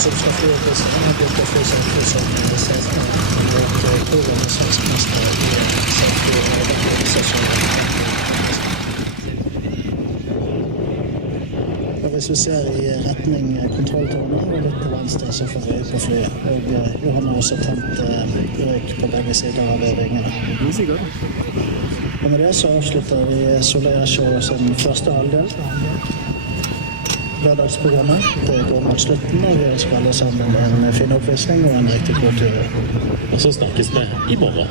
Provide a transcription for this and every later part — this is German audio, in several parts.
som skal fly opp i han har begynt å fly seg 16 år. Han har vært program og svensk mester i safety og rekordisasjoner. Hvis vi ser i retning kontrolltårnet og litt til venstre, så får vi øye på flyet. Og Johan har også tent røyk på begge sider av vingene. Og med det så avslutter vi Solea-show som første halvdel. Lørdagsprogrammet. Det går mot slutten, og vi ønsker alle sammen en fin oppvisning og en riktig god tur. Og så snakkes det i morgen.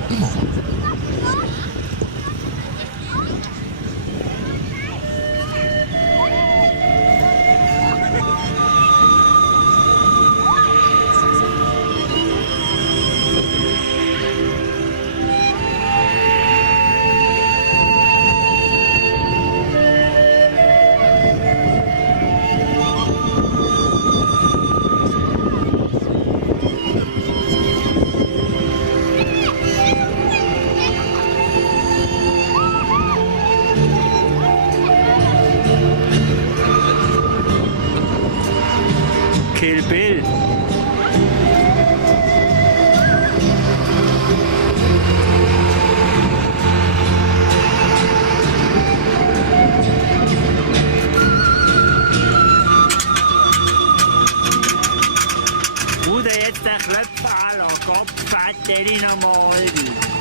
Kill Bill. Oder jetzt der Klöpfer aller Kopf, fett, der in normal.